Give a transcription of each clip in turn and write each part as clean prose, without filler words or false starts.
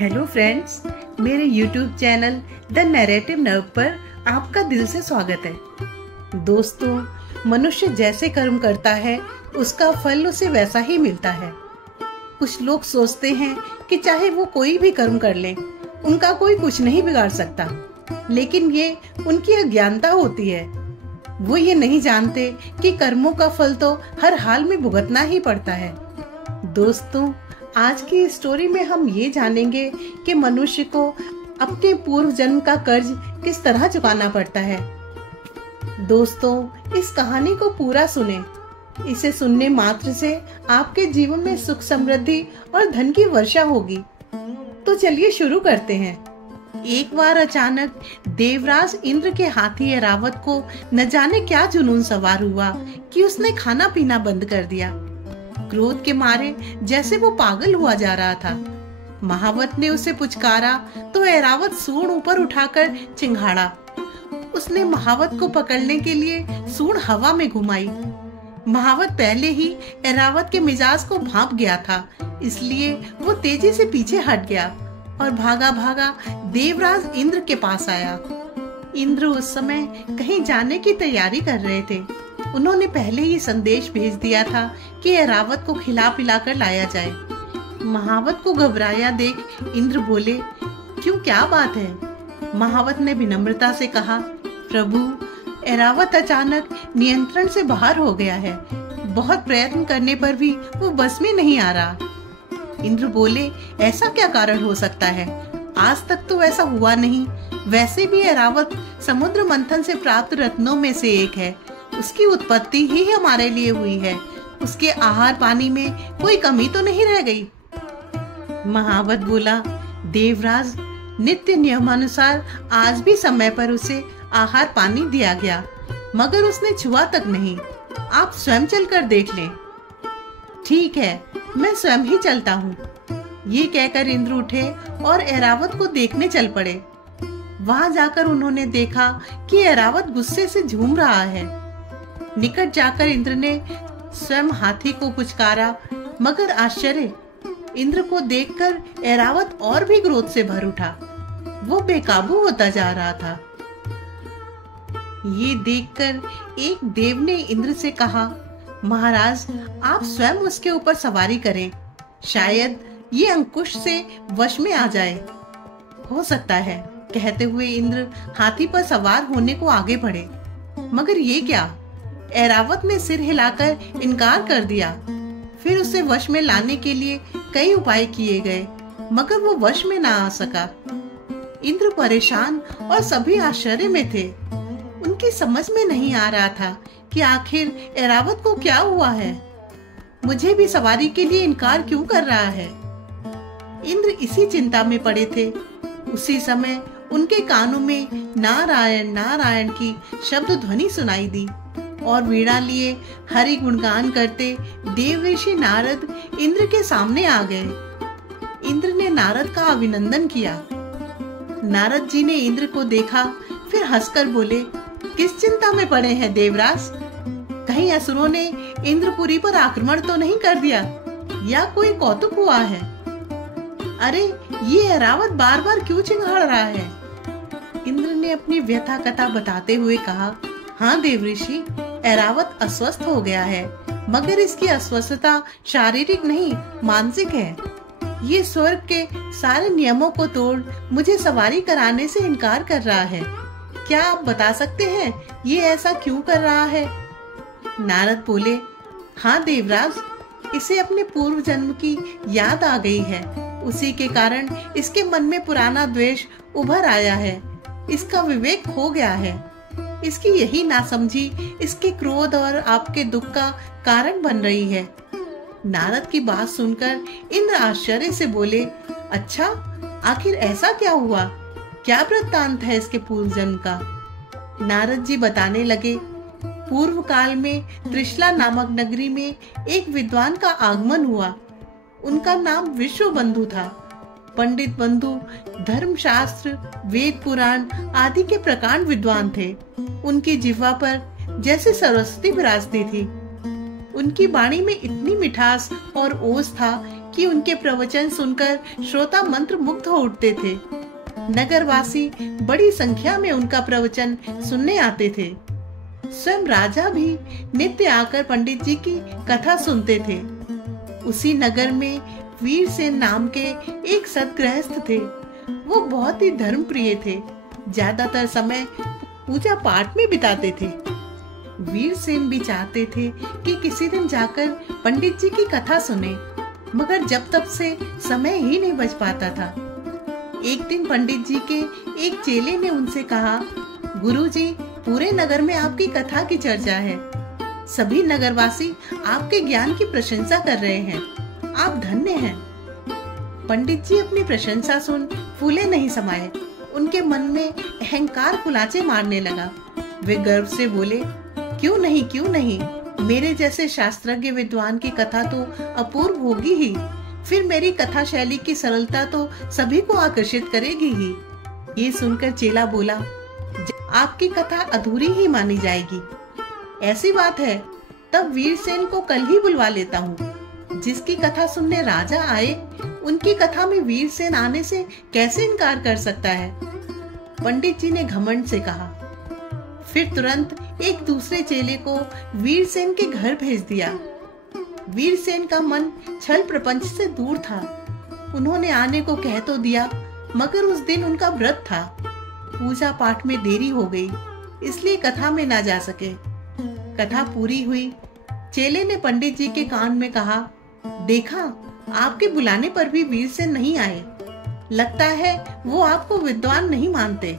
Hello friends, मेरे YouTube channel the narrative nerve पर आपका दिल से स्वागत है। दोस्तों, मनुष्य जैसे कर्म करता है उसका फल उसे वैसा ही मिलता है। कुछ लोग सोचते हैं कि चाहे वो कोई भी कर्म कर ले, उनका कोई कुछ नहीं बिगाड़ सकता, लेकिन ये उनकी अज्ञानता होती है। वो ये नहीं जानते कि कर्मों का फल तो हर हाल में भुगतना ही पड़ता है। दोस्तों, आज की स्टोरी में हम ये जानेंगे कि मनुष्य को अपने पूर्व जन्म का कर्ज किस तरह चुकाना पड़ता है। दोस्तों, इस कहानी को पूरा सुने। इसे सुनने मात्र से आपके जीवन में सुख समृद्धि और धन की वर्षा होगी। तो चलिए शुरू करते हैं। एक बार अचानक देवराज इंद्र के हाथी ऐरावत को न जाने क्या जुनून सवार हुआ कि उसने खाना पीना बंद कर दिया। क्रोध के मारे जैसे वो पागल हुआ जा रहा था। महावत ने उसे पुचकारा तो ऐरावत सूंड ऊपर उठाकर चिंघाड़ा। उसने महावत को पकड़ने के लिए सूंड हवा में घुमाई। महावत पहले ही ऐरावत के मिजाज को भांप गया था, इसलिए वो तेजी से पीछे हट गया और भागा भागा देवराज इंद्र के पास आया। इंद्र उस समय कहीं जाने की तैयारी कर रहे थे। उन्होंने पहले ही संदेश भेज दिया था कि ऐरावत को खिला पिला कर लाया जाए। महावत को घबराया देख इंद्र बोले, क्यों, क्या बात है? महावत ने विनम्रता से कहा, प्रभु, ऐरावत अचानक नियंत्रण से बाहर हो गया है। बहुत प्रयत्न करने पर भी वो बस में नहीं आ रहा। इंद्र बोले, ऐसा क्या कारण हो सकता है? आज तक तो ऐसा हुआ नहीं। वैसे भी ऐरावत समुद्र मंथन से प्राप्त रत्नों में से एक है। उसकी उत्पत्ति ही हमारे लिए हुई है। उसके आहार पानी में कोई कमी तो नहीं रह गई। महावत बोला, देवराज, नित्य नियमानुसार आज भी समय पर उसे आहार पानी दिया गया, मगर उसने छुआ तक नहीं। आप स्वयं चलकर देख लें। ठीक है, मैं स्वयं ही चलता हूँ। ये कहकर इंद्र उठे और ऐरावत को देखने चल पड़े। वहां जाकर उन्होंने देखा कि ऐरावत गुस्से से झूम रहा है। निकट जाकर इंद्र ने स्वयं हाथी को पुचकारा, मगर आश्चर्य, इंद्र को देखकर ऐरावत और भी क्रोध से भर उठा। वो बेकाबू होता जा रहा था। ये देखकर एक देव ने इंद्र से कहा, महाराज, आप स्वयं उसके ऊपर सवारी करें। शायद ये अंकुश से वश में आ जाए। हो सकता है। कहते हुए इंद्र हाथी पर सवार होने को आगे बढ़े, मगर ये क्या? ऐरावत ने सिर हिलाकर इनकार कर दिया। फिर उसे वश में लाने के लिए कई उपाय किए गए, मगर वो वश में ना आ सका। इंद्र परेशान और सभी आश्चर्य में थे। उनकी समझ में नहीं आ रहा था कि आखिर ऐरावत को क्या हुआ है। मुझे भी सवारी के लिए इनकार क्यों कर रहा है? इंद्र इसी चिंता में पड़े थे। उसी समय उनके कानों में नारायण नारायण की शब्द ध्वनि सुनाई दी और वीणा लिए हरि गुणगान करते देवर्षि नारद इंद्र के सामने आ गए। इंद्र ने नारद का अभिनंदन किया। नारद जी ने इंद्र को देखा, फिर हंसकर बोले, किस चिंता में पड़े हैं देवराज? कहीं असुरों ने इंद्रपुरी पर आक्रमण तो नहीं कर दिया, या कोई कौतुक हुआ है? अरे, ये ऐरावत बार बार क्यों चिंघाड़ रहा है? इंद्र ने अपनी व्यथा कथा बताते हुए कहा, हाँ देवऋषि, ऐरावत अस्वस्थ हो गया है, मगर इसकी अस्वस्थता शारीरिक नहीं, मानसिक है। ये स्वर्ग के सारे नियमों को तोड़ मुझे सवारी कराने से इनकार कर रहा है। क्या आप बता सकते हैं ये ऐसा क्यों कर रहा है? नारद बोले, हाँ देवराज, इसे अपने पूर्व जन्म की याद आ गई है। उसी के कारण इसके मन में पुराना द्वेष उभर आया है। इसका विवेक खो गया है। इसकी यही नासमझी इसके क्रोध और आपके दुख का कारण बन रही है। नारद की बात सुनकर इंद्र आश्चर्य से बोले, अच्छा, आखिर ऐसा क्या हुआ? क्या वृत्तांत है इसके पूर्व जन्म का? नारद जी बताने लगे, पूर्व काल में त्रिशला नामक नगरी में एक विद्वान का आगमन हुआ। उनका नाम विश्वबंधु था। पंडित बंधु धर्मशास्त्र, वेद पुराण आदि के प्रकांड विद्वान थे। उनकी जिह्वा पर जैसे सरस्वती विराजती थी। उनकी वाणी में इतनी मिठास और ओज था कि उनके प्रवचन सुनकर श्रोता मंत्र मुग्ध हो उठते थे। नगरवासी बड़ी संख्या में उनका प्रवचन सुनने आते थे। स्वयं राजा भी नित्य आकर पंडित जी की कथा सुनते थे। उसी नगर में वीरसेन नाम के एक सद्गृहस्थ थे। वो बहुत ही धर्मप्रिय थे, ज्यादातर समय पूजा पाठ में बिताते थे। वीरसेन भी चाहते थे कि किसी दिन जाकर पंडित जी की कथा सुने, मगर जब तब से समय ही नहीं बच पाता था। एक दिन पंडित जी के एक चेले ने उनसे कहा, गुरुजी, पूरे नगर में आपकी कथा की चर्चा है। सभी नगरवासी आपके ज्ञान की प्रशंसा कर रहे हैं। आप धन्य हैं। पंडित जी अपनी प्रशंसा सुन फूले नहीं समाये। उनके मन में अहंकार कुलाचे मारने लगा। वे गर्व से बोले, क्यों नहीं, मेरे जैसे शास्त्रज्ञ विद्वान की कथा तो अपूर्व होगी ही। फिर मेरी कथा शैली की सरलता तो सभी को आकर्षित करेगी ही। ये सुनकर चेला बोला, आपकी कथा अधूरी ही मानी जाएगी। ऐसी बात है, तब वीरसेन को कल ही बुलवा लेता हूँ। जिसकी कथा सुनने राजा आए, उनकी कथा में वीरसेन आने से कैसे इनकार कर सकता है? पंडित जी ने घमंड से कहा। फिर तुरंत एक दूसरे चेले को वीरसेन के घर भेज दिया। वीरसेन का मन छल प्रपंच से दूर था। उन्होंने आने को कह तो दिया, मगर उस दिन उनका व्रत था। पूजा पाठ में देरी हो गई, इसलिए कथा में ना जा सके। कथा पूरी हुई। चेले ने पंडित जी के कान में कहा, देखा, आपके बुलाने पर भी वीरसेन नहीं आए। लगता है वो आपको विद्वान नहीं मानते।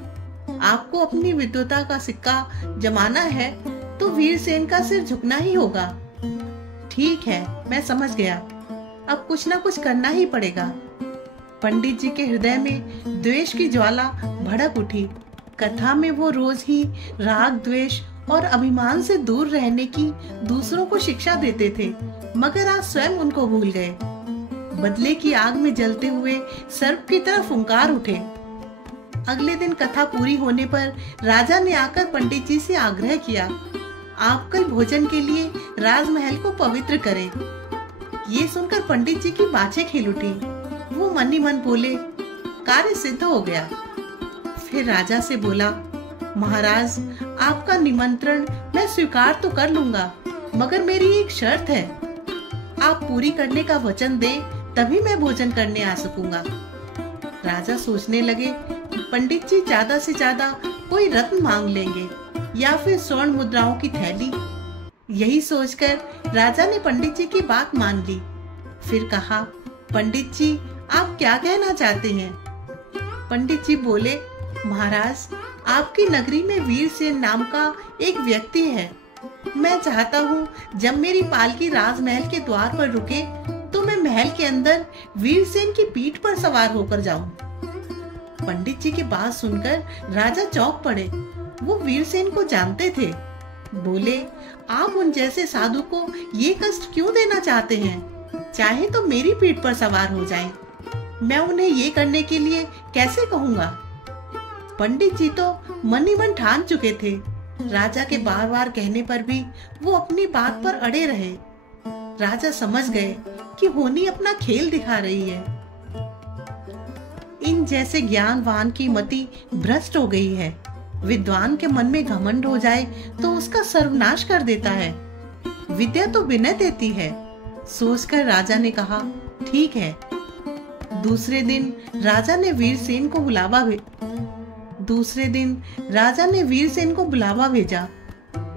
आपको अपनी विद्वता का सिक्का जमाना है तो वीरसेन का सिर झुकना ही होगा। ठीक है, मैं समझ गया। अब कुछ ना कुछ करना ही पड़ेगा। पंडित जी के हृदय में द्वेष की ज्वाला भड़क उठी। कथा में वो रोज ही राग, द्वेष और अभिमान से दूर रहने की दूसरों को शिक्षा देते थे, मगर आज स्वयं उनको भूल गए। बदले की आग में जलते हुए सर्प की तरह फुंकार उठे। अगले दिन कथा पूरी होने पर राजा ने आकर पंडित जी से आग्रह किया, आप कल भोजन के लिए राजमहल को पवित्र करें। ये सुनकर पंडित जी की बाछें खिल उठी। वो मन ही मन बोले, कार्य सिद्ध हो गया। फिर राजा से बोला, महाराज, आपका निमंत्रण मैं स्वीकार तो कर लूंगा, मगर मेरी एक शर्त है। आप पूरी करने का वचन दें, तभी मैं भोजन करने आ सकूंगा। राजा सोचने लगे, पंडित जी ज्यादा से ज्यादा कोई रत्न मांग लेंगे या फिर स्वर्ण मुद्राओं की थैली। यही सोचकर राजा ने पंडित जी की बात मान ली। फिर कहा, पंडित जी, आप क्या कहना चाहते हैं? पंडित जी बोले, महाराज, आपकी नगरी में वीरसेन नाम का एक व्यक्ति है। मैं चाहता हूँ जब मेरी पालकी राजमहल के द्वार पर रुके तो मैं महल के अंदर वीरसेन की पीठ पर सवार होकर जाऊं। पंडित जी की बात सुनकर राजा चौंक पड़े। वो वीरसेन को जानते थे। बोले, आप उन जैसे साधु को ये कष्ट क्यों देना चाहते हैं? चाहे तो मेरी पीठ पर सवार हो जाएं। मैं उन्हें ये करने के लिए कैसे कहूँगा? पंडित जी तो मन ही मन ठान चुके थे। राजा के बार बार कहने पर भी वो अपनी बात पर अड़े रहे। राजा समझ गए कि होनी अपना खेल दिखा रही है। इन जैसे ज्ञानवान की मति भ्रष्ट हो गई है। विद्वान के मन में घमंड हो जाए तो उसका सर्वनाश कर देता है। विद्या तो विनय देती है। सोचकर राजा ने कहा, ठीक है। दूसरे दिन राजा ने वीरसेन को बुलावा भेजा।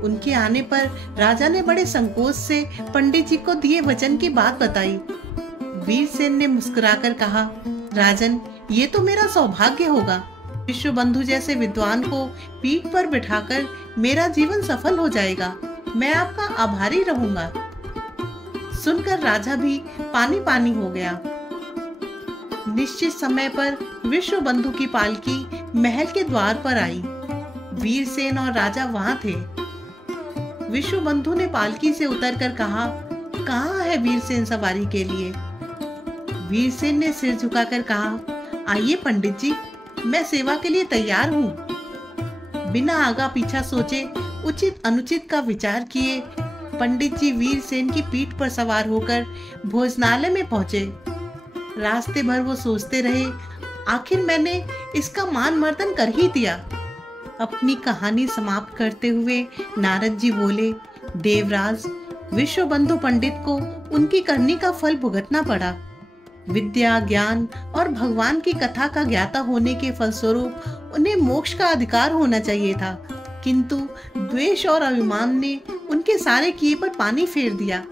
उनके आने पर राजा ने बड़े संकोच से पंडित जी को दिए वचन की बात बताई। वीरसेन ने मुस्कुराकर कहा, राजन, ये तो मेरा सौभाग्य होगा। विश्व बंधु जैसे विद्वान को पीठ पर बिठाकर मेरा जीवन सफल हो जाएगा। मैं आपका आभारी रहूंगा। सुनकर राजा भी पानी पानी हो गया। निश्चित समय पर विश्व बंधु की पालकी महल के द्वार पर आई। वीरसेन और राजा वहां थे। विश्व बंधु ने पालकी से उतरकर कहा, कहाँ है वीरसेन सवारी के लिए? वीरसेन ने सिर झुकाकर कहा, आइए पंडित जी, मैं सेवा के लिए तैयार हूँ। बिना आगा पीछा सोचे, उचित अनुचित का विचार किए पंडित जी वीरसेन की पीठ पर सवार होकर भोजनालय में पहुंचे। रास्ते भर वो सोचते रहे, आखिर मैंने इसका मान मर्दन कर ही दिया। अपनी कहानी समाप्त करते हुए नारद जी बोले, देवराज, विश्वबंधु पंडित को उनकी करनी का फल भुगतना पड़ा। विद्या, ज्ञान और भगवान की कथा का ज्ञाता होने के फलस्वरूप उन्हें मोक्ष का अधिकार होना चाहिए था, किंतु द्वेष और अभिमान ने उनके सारे किए पर पानी फेर दिया।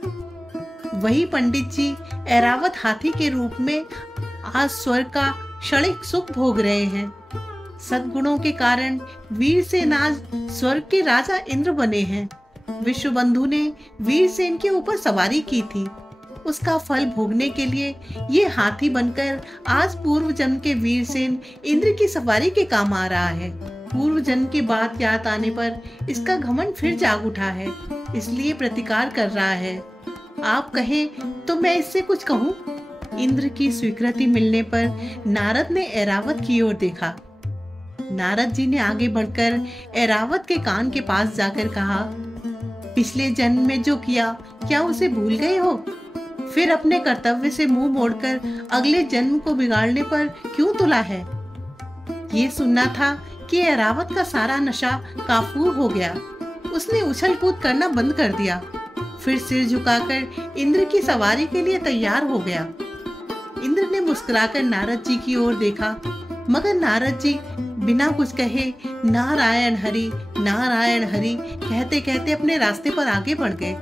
वही पंडित जी ऐरावत हाथी के रूप में आज स्वर्ग का क्षणिक सुख भोग रहे हैं। सद्गुणों के कारण वीरसेन आज स्वर्ग के राजा इंद्र बने हैं। विश्वबंधु ने वीरसेन के ऊपर सवारी की थी, उसका फल भोगने के लिए ये हाथी बनकर आज पूर्व जन्म के वीरसेन इंद्र की सवारी के काम आ रहा है। पूर्व जन्म की बात याद आने पर इसका घमंड फिर जाग उठा है, इसलिए प्रतिकार कर रहा है। आप कहें तो मैं इससे कुछ कहूँ? इंद्र की स्वीकृति मिलने पर नारद ने ऐरावत की ओर देखा। नारद जी ने आगे बढ़कर ऐरावत के कान के पास जाकर कहा, पिछले जन्म में जो किया क्या उसे भूल गए हो? फिर अपने कर्तव्य से मुंह मोड़कर अगले जन्म को बिगाड़ने पर क्यों तुला है? ये सुनना था कि ऐरावत का सारा नशा काफूर हो गया। उसने उछल कूद करना बंद कर दिया, फिर सिर झुकाकर इंद्र की सवारी के लिए तैयार हो गया। इंद्र ने मुस्कुराकर नारद जी की ओर देखा, मगर नारद जी बिना कुछ कहे नारायण हरि कहते कहते अपने रास्ते पर आगे बढ़ गए।